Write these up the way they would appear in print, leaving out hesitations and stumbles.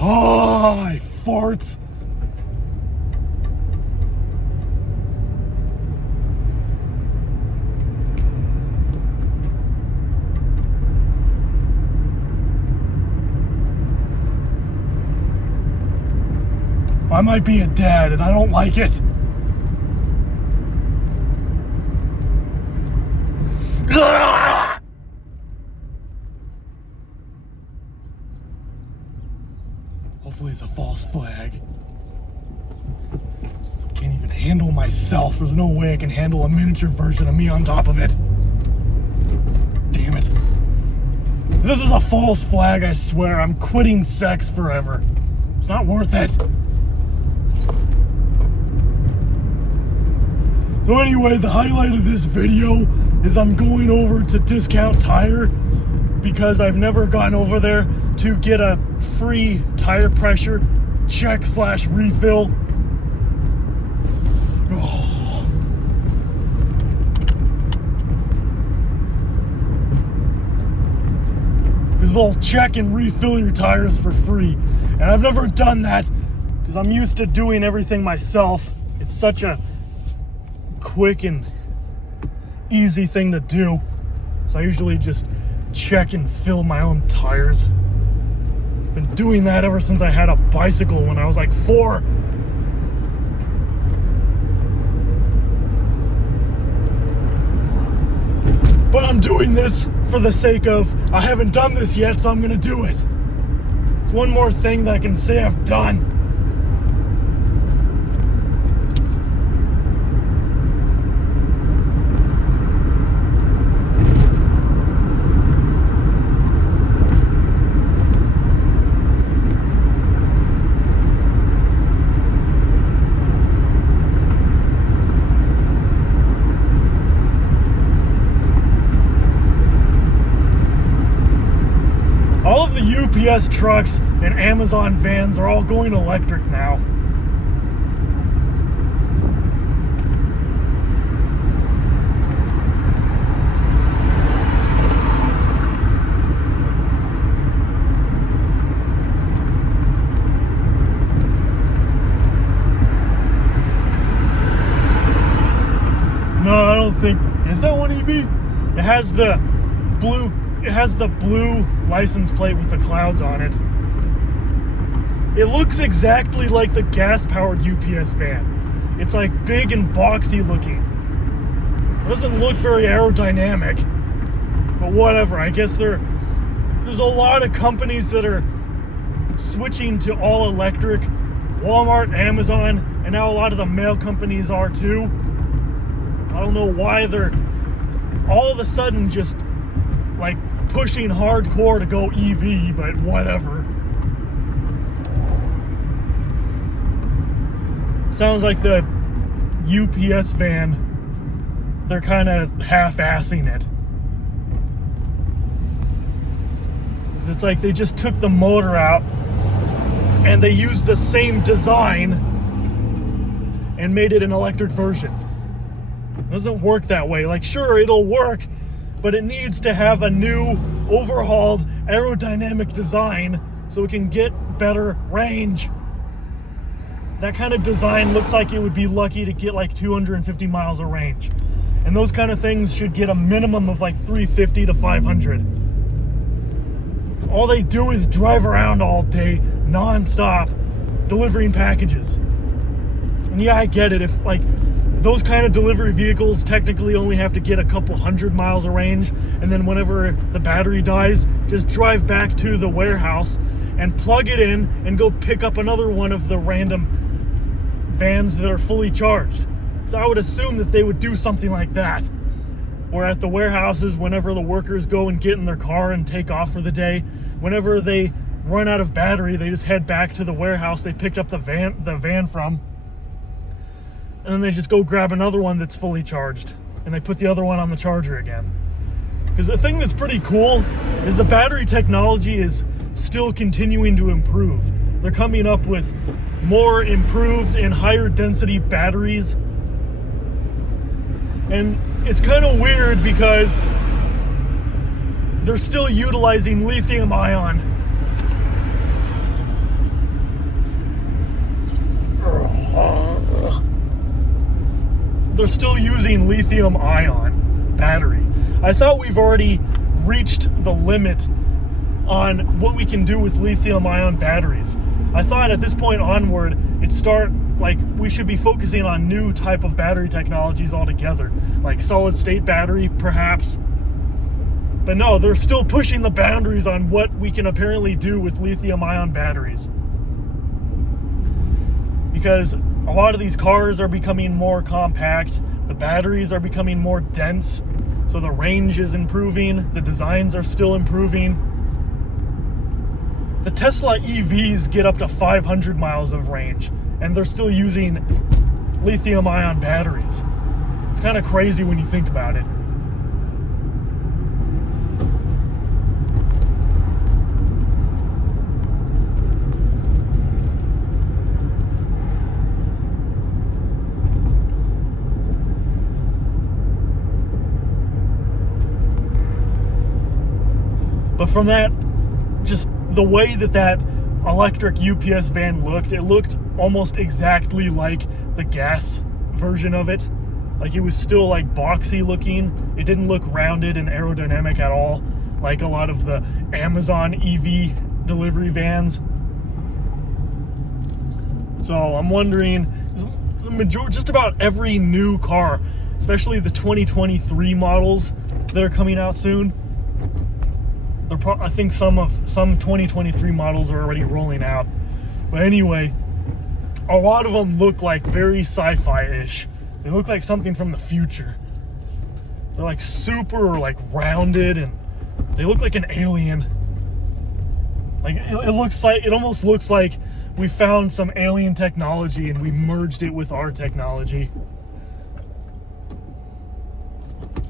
Hi, farts. I might be a dad and I don't like it. Hopefully it's a false flag. Can't even handle myself. There's no way I can handle a miniature version of me on top of it. Damn it. If this is a false flag, I swear I'm quitting sex forever. It's not worth it. So anyway, the highlight of this video is I'm going over to Discount Tire because I've never gone over there to get a free tire pressure check/refill. Oh. Because they'll check and refill your tires for free. And I've never done that because I'm used to doing everything myself. It's such a quick and easy thing to do. So I usually just check and fill my own tires. Been doing that ever since I had a bicycle when I was like 4. But I'm doing this for the sake of I haven't done this yet, so I'm gonna do it. It's one more thing that I can say I've done. All of the UPS trucks and Amazon vans are all going electric now. No, I don't think. Is that one EV? It has the blue license plate with the clouds on it. It looks exactly like the gas-powered UPS van. It's like big and boxy looking. It doesn't look very aerodynamic, but whatever. I guess there's a lot of companies that are switching to all electric. Walmart, Amazon, and now a lot of the mail companies are too. I don't know why they're all of a sudden just like pushing hardcore to go EV, but whatever. Sounds like the UPS van, they're kind of half-assing it. It's like they just took the motor out and they used the same design and made it an electric version. It doesn't work that way. Like, sure, it'll work, but it needs to have a new, overhauled aerodynamic design so it can get better range. That kind of design looks like it would be lucky to get like 250 miles of range. And those kind of things should get a minimum of like 350 to 500. So all they do is drive around all day, non-stop, delivering packages. And yeah, I get it. If like those kind of delivery vehicles technically only have to get a couple hundred miles of range, and then whenever the battery dies, just drive back to the warehouse and plug it in and go pick up another one of the random vans that are fully charged. So I would assume that they would do something like that, where at the warehouses, whenever the workers go and get in their car and take off for the day, whenever they run out of battery, they just head back to the warehouse they picked up the van from, and then they just go grab another one that's fully charged, and they put the other one on the charger again. Because the thing that's pretty cool is the battery technology is still continuing to improve. They're coming up with more improved and higher density batteries. And it's kind of weird because they're still utilizing lithium ion. they're still using lithium ion battery. I thought we've already reached the limit on what we can do with lithium ion batteries. I thought at this point onward, we should be focusing on new type of battery technologies altogether, like solid state battery perhaps. But no, they're still pushing the boundaries on what we can apparently do with lithium ion batteries. Because a lot of these cars are becoming more compact, the batteries are becoming more dense, so the range is improving, the designs are still improving. The Tesla EVs get up to 500 miles of range, and they're still using lithium ion batteries. It's kind of crazy when you think about it. But from that, just the way that electric UPS van looked, it looked almost exactly like the gas version of it. Like it was still like boxy looking. It didn't look rounded and aerodynamic at all, like a lot of the Amazon EV delivery vans. So I'm wondering, just about every new car, especially the 2023 models that are coming out soon, I think some 2023 models are already rolling out. But anyway, a lot of them look like very sci-fi-ish. They look like something from the future. They're like super like rounded, and they look like an alien. Like it almost looks like we found some alien technology and we merged it with our technology.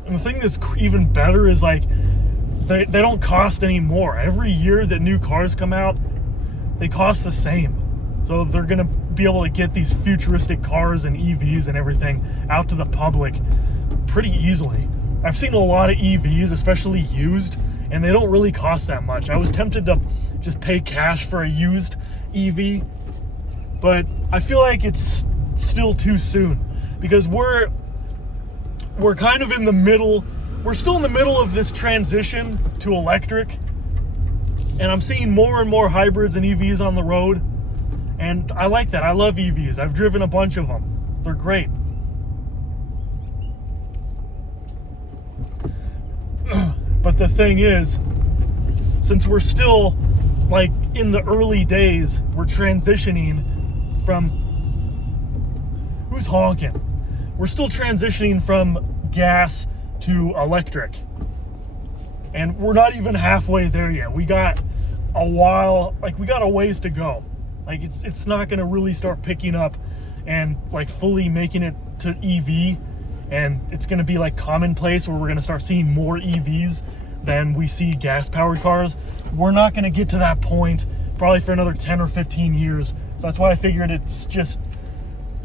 And the thing that's even better is like they don't cost any more. Every year that new cars come out, they cost the same. So they're gonna be able to get these futuristic cars and EVs and everything out to the public pretty easily. I've seen a lot of EVs, especially used, and they don't really cost that much. I was tempted to just pay cash for a used EV, but I feel like it's still too soon, because we're kind of in the middle. We're still in the middle of this transition to electric, and I'm seeing more and more hybrids and EVs on the road, and I like that. I love EVs. I've driven a bunch of them. They're great. But the thing is, since we're still like in the early days, we're transitioning from, who's honking? We're still transitioning from gas to electric, and we're not even halfway there yet. We got a while, like we got a ways to go. Like it's not going to really start picking up and like fully making it to EV, and it's going to be like commonplace where we're going to start seeing more EVs than we see gas powered cars. We're not going to get to that point probably for another 10 or 15 years. So that's why I figured it's just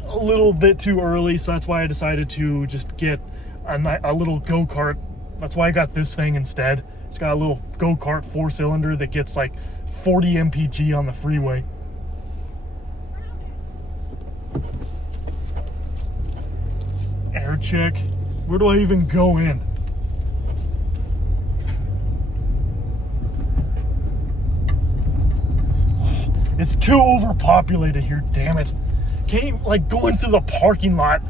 a little bit too early. So that's why I decided to just get a little go-kart. That's why I got this thing instead. It's got a little go-kart 4-cylinder that gets like 40 mpg on the freeway. Air check. Where do I even go in? It's too overpopulated here, damn it. Can't even, like, going through the parking lot.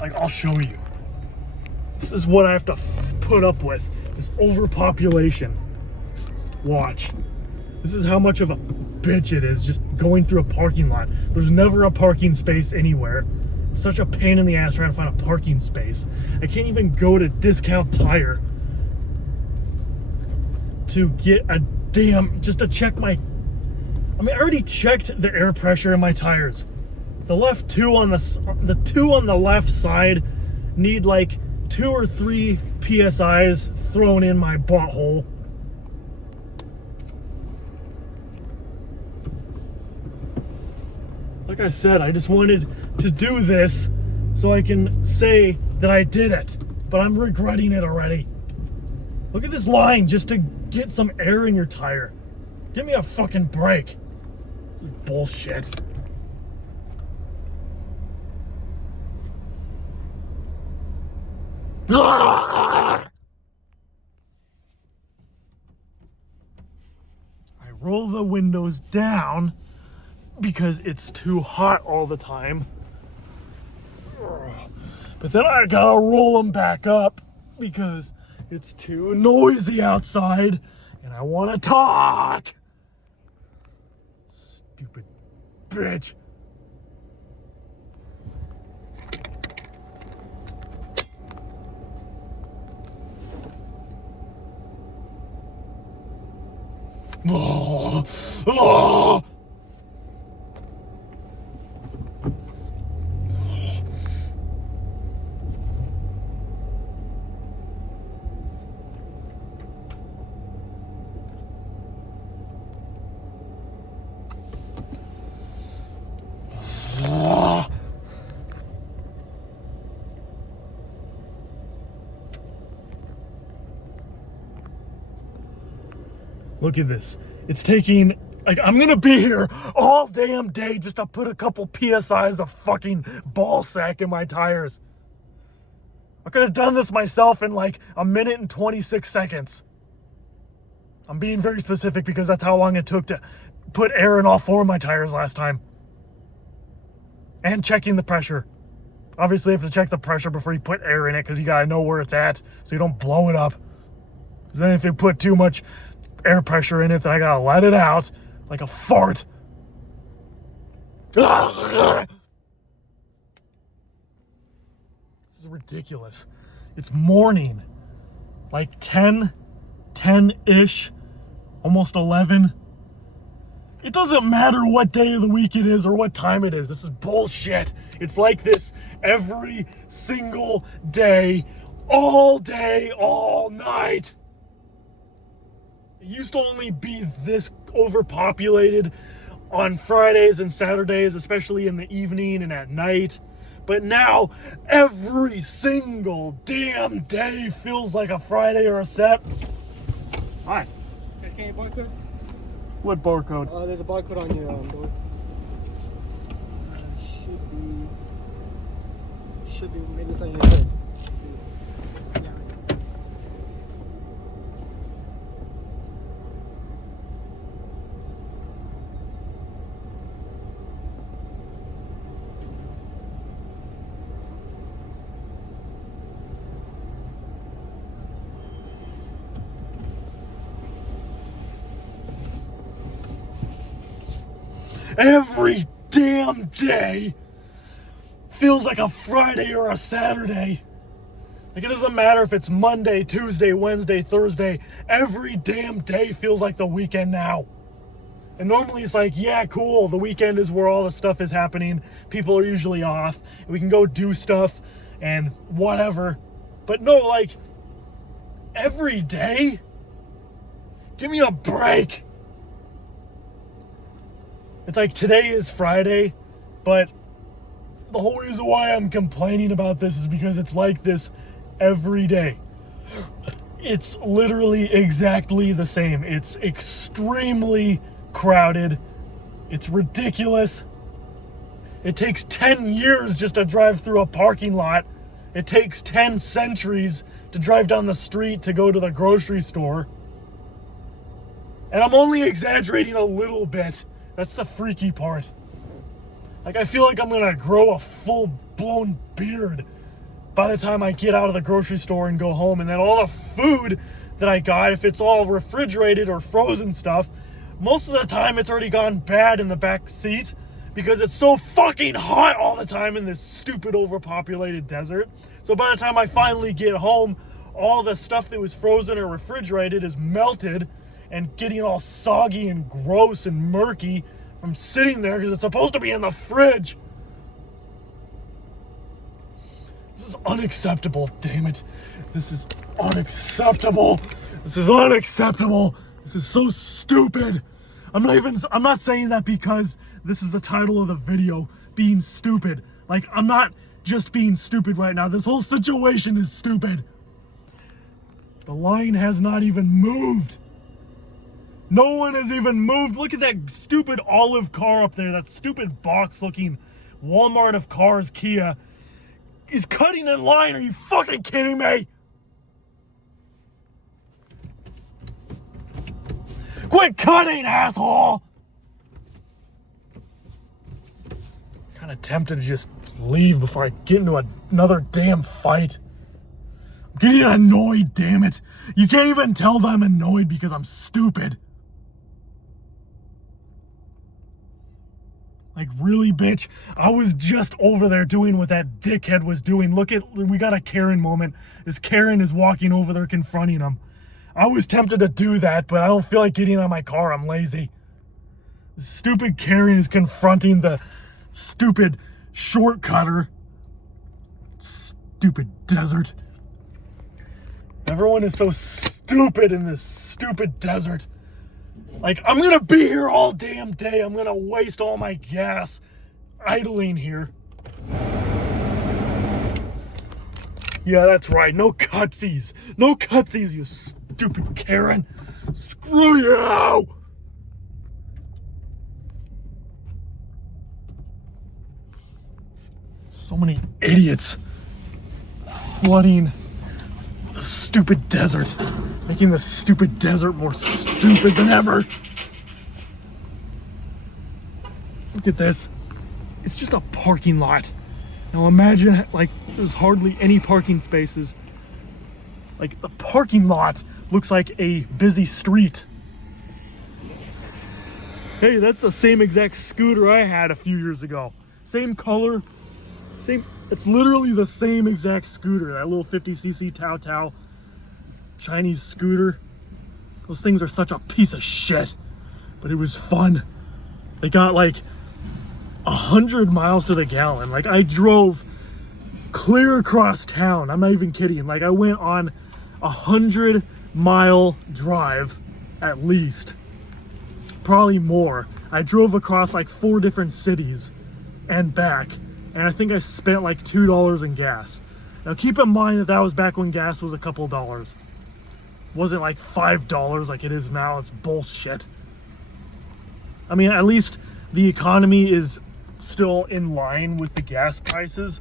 Like, I'll show you. This is what I have to put up with, this overpopulation. Watch. This is how much of a bitch it is just going through a parking lot. There's never a parking space anywhere. It's such a pain in the ass trying to find a parking space. I can't even go to Discount Tire to get a damn, just to check my, I mean, I already checked the air pressure in my tires. The two on the left side need like 2 or 3 PSIs thrown in my butthole. Like I said, I just wanted to do this so I can say that I did it, but I'm regretting it already. Look at this line just to get some air in your tire. Give me a fucking break. Bullshit. I roll the windows down because it's too hot all the time. But then I gotta roll them back up because it's too noisy outside and I wanna talk. Stupid bitch. Oh, oh. Look at this. It's taking, like, I'm gonna be here all damn day just to put a couple PSIs of fucking ball sack in my tires. I could have done this myself in like a minute and 26 seconds. I'm being very specific because that's how long it took to put air in all 4 of my tires last time. And checking the pressure. Obviously you have to check the pressure before you put air in it because you gotta know where it's at so you don't blow it up. Because then if you put too much air pressure in it, then I gotta let it out like a fart. This is ridiculous. It's morning, like 10-ish, almost 11. It doesn't matter what day of the week it is or what time it is. This is bullshit. It's like this every single day, all night. It used to only be this overpopulated on Fridays and Saturdays, especially in the evening and at night. But now, every single damn day feels like a Friday or a Hi. Guys, can you barcode? What barcode? There's a barcode on your door. Should be, maybe it's on your head. Every damn day feels like a Friday or a Saturday. Like, it doesn't matter if it's Monday, Tuesday, Wednesday, Thursday. Every damn day feels like the weekend now. And normally it's like, yeah, cool, the weekend is where all the stuff is happening. People are usually off. And we can go do stuff and whatever. But no, like, every day? Give me a break. It's like today is Friday, but the whole reason why I'm complaining about this is because it's like this every day. It's literally exactly the same. It's extremely crowded. It's ridiculous. It takes 10 years just to drive through a parking lot. It takes 10 centuries to drive down the street to go to the grocery store. And I'm only exaggerating a little bit. That's the freaky part. Like, I feel like I'm gonna grow a full-blown beard by the time I get out of the grocery store and go home. And then all the food that I got, if it's all refrigerated or frozen stuff, most of the time it's already gone bad in the back seat because it's so fucking hot all the time in this stupid overpopulated desert. So by the time I finally get home, all the stuff that was frozen or refrigerated is melted and getting all soggy and gross and murky from sitting there because it's supposed to be in the fridge. This is unacceptable, damn it. This is unacceptable. This is unacceptable. This is so stupid. I'm not saying that because this is the title of the video, being stupid. Like, I'm not just being stupid right now. This whole situation is stupid. The line has not even moved. No one has even moved. Look at that stupid olive car up there. That stupid box looking Walmart of cars Kia. is cutting in line. Are you fucking kidding me? Quit cutting, asshole! Kind of tempted to just leave before I get into another damn fight. I'm getting annoyed, damn it. You can't even tell that I'm annoyed because I'm stupid. Like, really, bitch? I was just over there doing what that dickhead was doing. Look at, we got a Karen moment. This Karen is walking over there confronting him. I was tempted to do that, but I don't feel like getting out of my car. I'm lazy. This stupid Karen is confronting the stupid shortcutter. Stupid desert. Everyone is so stupid in this stupid desert. Like, I'm gonna be here all damn day. I'm gonna waste all my gas idling here. Yeah, that's right. No cutsies. No cutsies, you stupid Karen. Screw you! So many idiots flooding the stupid desert, making the stupid desert more stupid than ever. Look at this. It's just a parking lot. Now imagine, like, there's hardly any parking spaces. Like, the parking lot looks like a busy street. Hey, that's the same exact scooter I had a few years ago. Same color, it's literally the same exact scooter. That little 50cc Tao Tao Chinese scooter. Those things are such a piece of shit, but it was fun. They got like 100 miles to the gallon. Like, I drove clear across town. I'm not even kidding. Like, I went on 100-mile drive at least, probably more. I drove across like 4 different cities and back, and I think I spent like $2 in gas. Now keep in mind that was back when gas was a couple dollars. It wasn't like $5 like it is now. It's bullshit. I mean, at least the economy is still in line with the gas prices,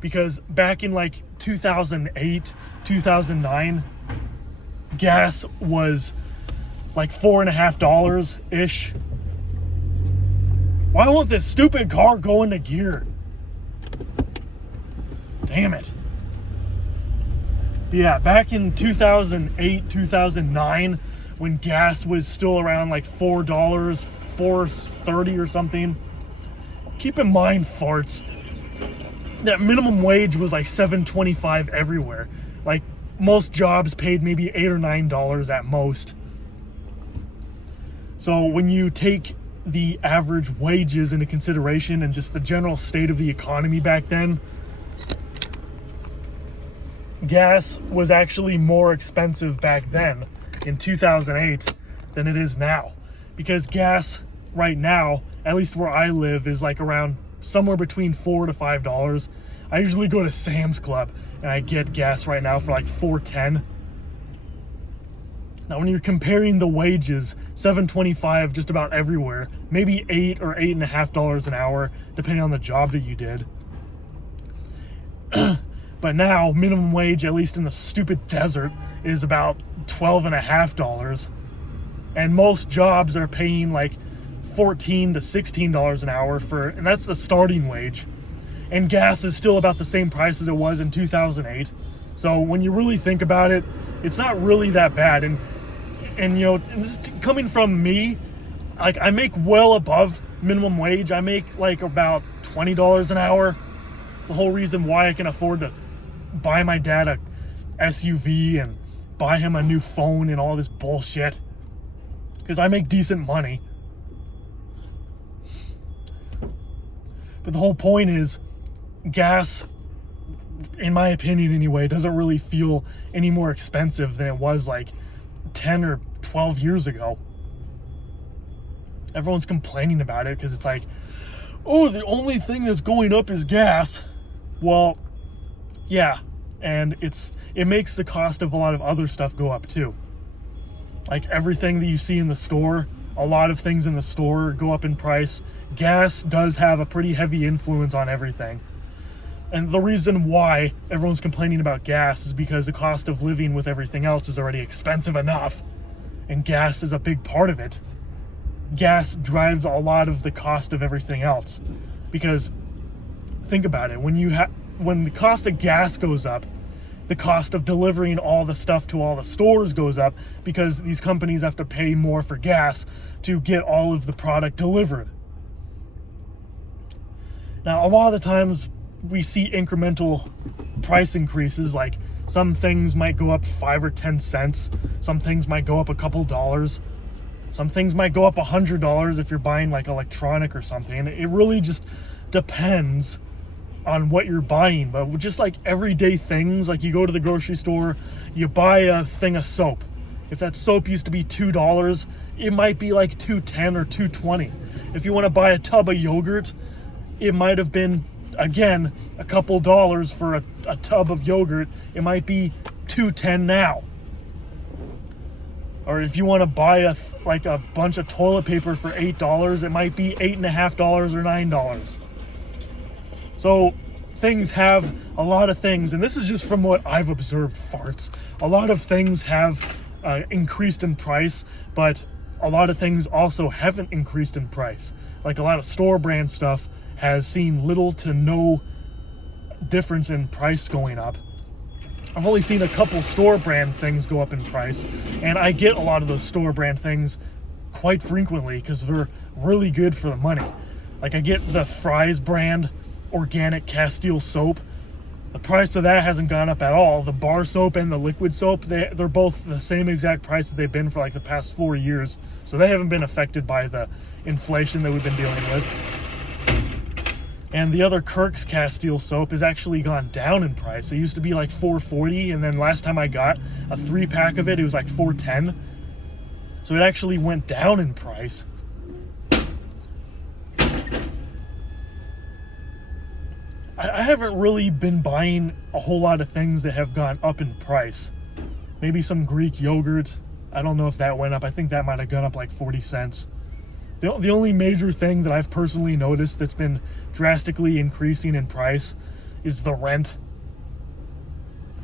because back in like 2008, 2009, gas was like $4.50-ish. Why won't this stupid car go into gear? Damn it. But yeah, back in 2008, 2009, when gas was still around like $4, $4.30 or something. Keep in mind, farts, that minimum wage was like $7.25 everywhere. Like, most jobs paid maybe $8 or $9 at most. So when you take the average wages into consideration and just the general state of the economy back then, gas was actually more expensive back then in 2008 than it is now. Because gas right now, at least where I live, is like around somewhere between $4 to $5. I usually go to Sam's Club and I get gas right now for like $4.10. Now when you're comparing the wages, $7.25 just about everywhere, maybe $8 or $8.50 an hour, depending on the job that you did. But now, minimum wage, at least in the stupid desert, is about $12.50. And most jobs are paying like $14 to $16 an hour and that's the starting wage. And gas is still about the same price as it was in 2008. So when you really think about it, it's not really that bad. And you know, this is coming from me, like, I make well above minimum wage. I make like about $20 an hour. The whole reason why I can afford to buy my dad a SUV and buy him a new phone and all this bullshit, because I make decent money. But the whole point is, gas, in my opinion anyway, doesn't really feel any more expensive than it was like 10 or 12 years ago. Everyone's complaining about it because it's like, oh, the only thing that's going up is gas. Well, yeah, and it makes the cost of a lot of other stuff go up too. Like everything that you see in the store, a lot of things in the store go up in price. Gas does have a pretty heavy influence on everything. And the reason why everyone's complaining about gas is because the cost of living with everything else is already expensive enough. And gas is a big part of it. Gas drives a lot of the cost of everything else. Because think about it, when the cost of gas goes up, the cost of delivering all the stuff to all the stores goes up because these companies have to pay more for gas to get all of the product delivered. Now, a lot of the times we see incremental price increases, like some things might go up 5 or 10 cents, some things might go up a couple dollars, some things might go up $100 if you're buying like electronic or something. It really just depends on what you're buying. But just like everyday things, like you go to the grocery store, you buy a thing of soap. If that soap used to be $2, it might be like $2.10 or $2.20. If you want to buy a tub of yogurt, it might have been, again, a couple dollars for a tub of yogurt. It might be $2.10 now. Or if you want to buy a bunch of toilet paper for $8, it might be $8.50 or $9. So things have a lot of things, and this is just from what I've observed, farts. A lot of things have increased in price, but a lot of things also haven't increased in price. Like a lot of store brand stuff has seen little to no difference in price going up. I've only seen a couple store brand things go up in price, and I get a lot of those store brand things quite frequently because they're really good for the money. Like I get the Fry's brand organic Castile soap. The price of that hasn't gone up at all. The bar soap and the liquid soap, they're both the same exact price that they've been for like the past 4 years. So they haven't been affected by the inflation that we've been dealing with. And the other Kirk's Castile soap has actually gone down in price. It used to be like $4.40, and then last time I got a 3-pack of it was like $4.10. So it actually went down in price. I haven't really been buying a whole lot of things that have gone up in price. Maybe some Greek yogurt. I don't know if that went up. I think that might have gone up like 40 cents. The only major thing that I've personally noticed that's been drastically increasing in price is the rent.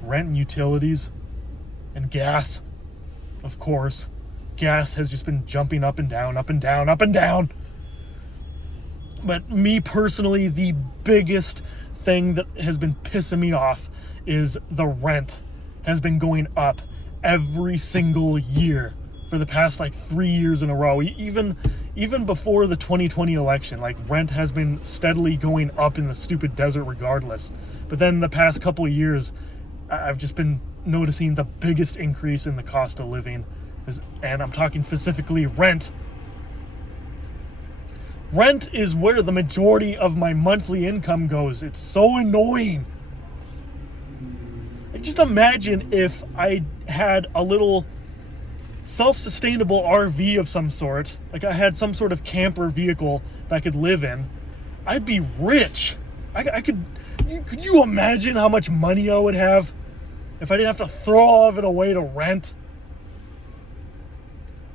Rent and utilities. And gas. Of course. Gas has just been jumping up and down, up and down, up and down. But me personally, the biggest thing that has been pissing me off is the rent has been going up every single year for the past like 3 years in a row. Even before the 2020 election, like rent has been steadily going up in the stupid desert regardless. But then the past couple of years, I've just been noticing the biggest increase in the cost of living. And I'm talking specifically rent. Rent is where the majority of my monthly income goes. It's so annoying. Like, just imagine if I had a little self-sustainable RV of some sort. Like I had some sort of camper vehicle that I could live in. I'd be rich. Could you imagine how much money I would have if I didn't have to throw all of it away to rent?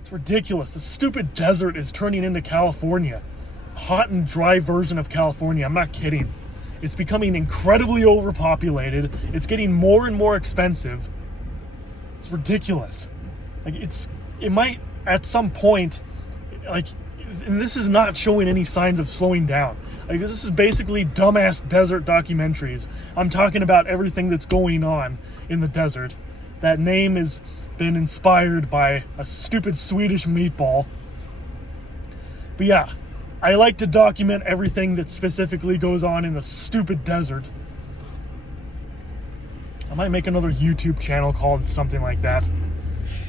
It's ridiculous. The stupid desert is turning into California. Hot and dry version of California. I'm not kidding. It's becoming incredibly overpopulated. It's getting more and more expensive. It's ridiculous. Like it might at some point, like, and this is not showing any signs of slowing down. Like this is basically dumbass desert documentaries. I'm talking about everything that's going on in the desert. That name has been inspired by a stupid Swedish meatball. But yeah, I like to document everything that specifically goes on in the stupid desert. I might make another YouTube channel called something like that.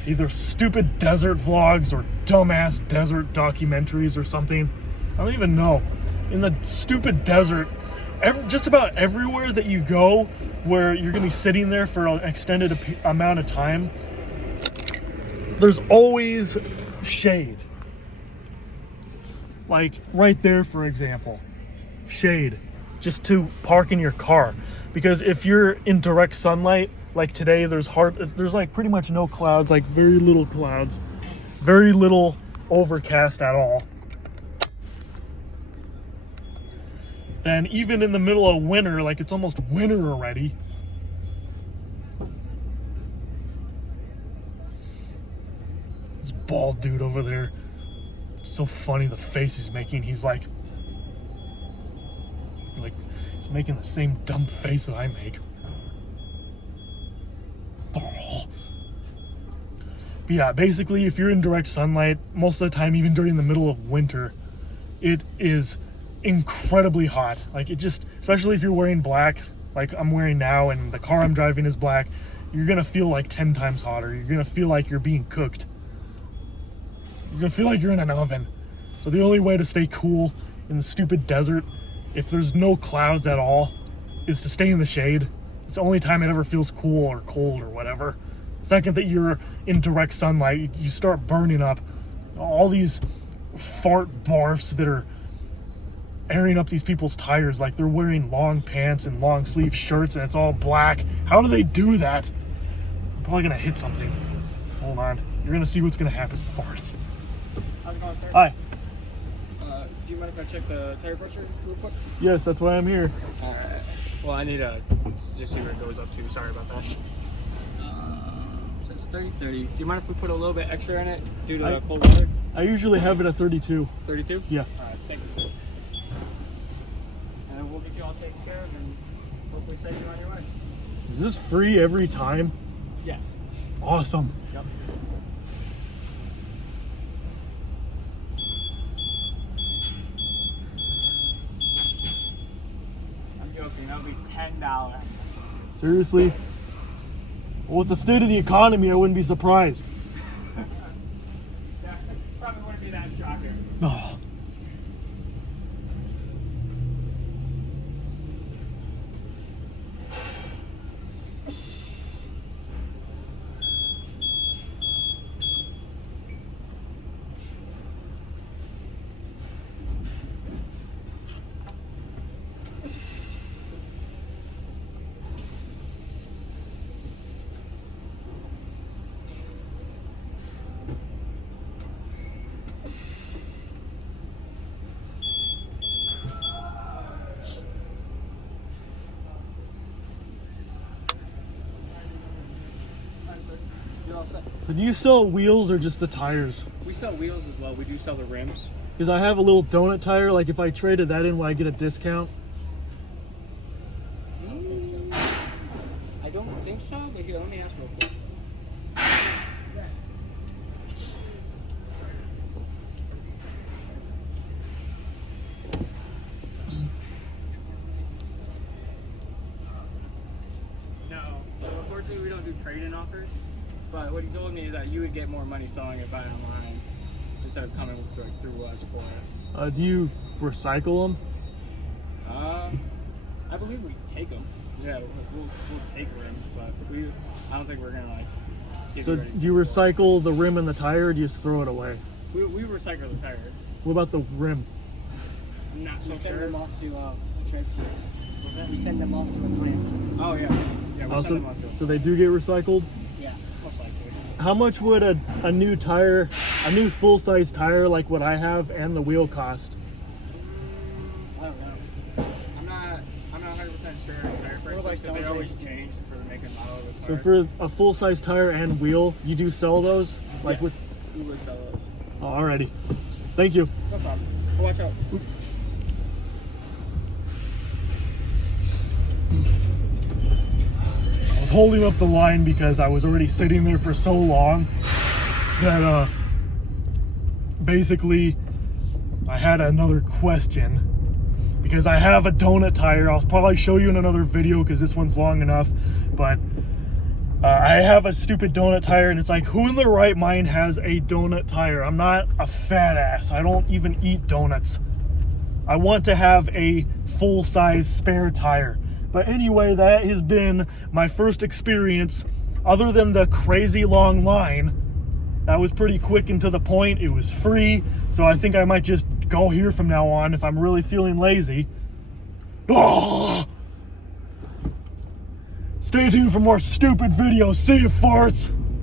Either stupid desert vlogs or dumbass desert documentaries or something. I don't even know. In the stupid desert, just about everywhere that you go where you're going to be sitting there for an extended amount of time, there's always shade. Like right there, for example, shade, just to park in your car. Because if you're in direct sunlight, like today, there's like pretty much no clouds, like very little clouds, very little overcast at all. then even in the middle of winter, like it's almost winter already, this bald dude over there, so funny the face he's making. He's like he's making the same dumb face that I make. Oh. But yeah, basically, if you're in direct sunlight, most of the time, even during the middle of winter, it is incredibly hot. Like, it just, especially if you're wearing black, like I'm wearing now, and the car I'm driving is black, you're gonna feel like 10 times hotter. You're gonna feel like you're being cooked. You're gonna feel like you're in an oven. So the only way to stay cool in the stupid desert, if there's no clouds at all, is to stay in the shade. It's the only time it ever feels cool or cold or whatever. The second that you're in direct sunlight, you start burning up. All these fart barfs that are airing up these people's tires, like they're wearing long pants and long sleeve shirts and it's all black. How do they do that? I'm probably gonna hit something. Hold on. You're gonna see what's gonna happen. Farts. How's it going, sir? Hi. Do you mind if I check the tire pressure real quick? Yes, that's why I'm here. Well, I need to just see where it goes up to. Sorry about that. Says 30. Do you mind if we put a little bit extra in it due to the cold weather? I usually have it at 32. 32? Yeah. All right, thank you, sir. And then we'll get you all taken care of and hopefully send you on your way. Is this free every time? Yes. Awesome. Yep. I'm joking. That'll be $10. Seriously? Well, with the state of the economy, I wouldn't be surprised. Yeah, probably wouldn't be that shocking. Oh. You're all set. So do you sell wheels or just the tires? We sell wheels as well. We do sell the rims. Because I have a little donut tire, like if I traded that in, will I get a discount? I don't think so, but here, let me ask real quick. No, so unfortunately we don't do trade-in offers, but what he told me is that you would get more money selling it by online instead of coming through us for it. Do you recycle them? I believe we take them. Yeah, we'll take rims, but I don't think we're gonna like. Give So you do any- you recycle the rim and the tire, or do you just throw it away? We recycle the tires. What about the rim? I'm not so We send sure. them off to trade. We send them off to a plant. Oh yeah, yeah. We'll send them off to them. So they do get recycled? Yeah. Most likely. How much would a new tire, a new full-size tire like what I have, and the wheel cost? I don't know. I'm not 100% sure on tire What about prices because they sales always rate? change for the make and model of the So car. for a full-size tire and wheel, you do sell those? Like Yeah. with, We would sell those. oh, alrighty. Thank you. No problem. Oh, watch out. I was holding up the line because I was already sitting there for so long that basically I had another question because I have a donut tire. I'll probably show you in another video because this one's long enough, but I have a stupid donut tire and it's like, who in their right mind has a donut tire? I'm not a fat ass. I don't even eat donuts. I want to have a full-size spare tire. But anyway, that has been my first experience. Other than the crazy long line, that was pretty quick and to the point. It was free, so I think I might just go here from now on if I'm really feeling lazy. Oh! Stay tuned for more stupid videos. See you, farts!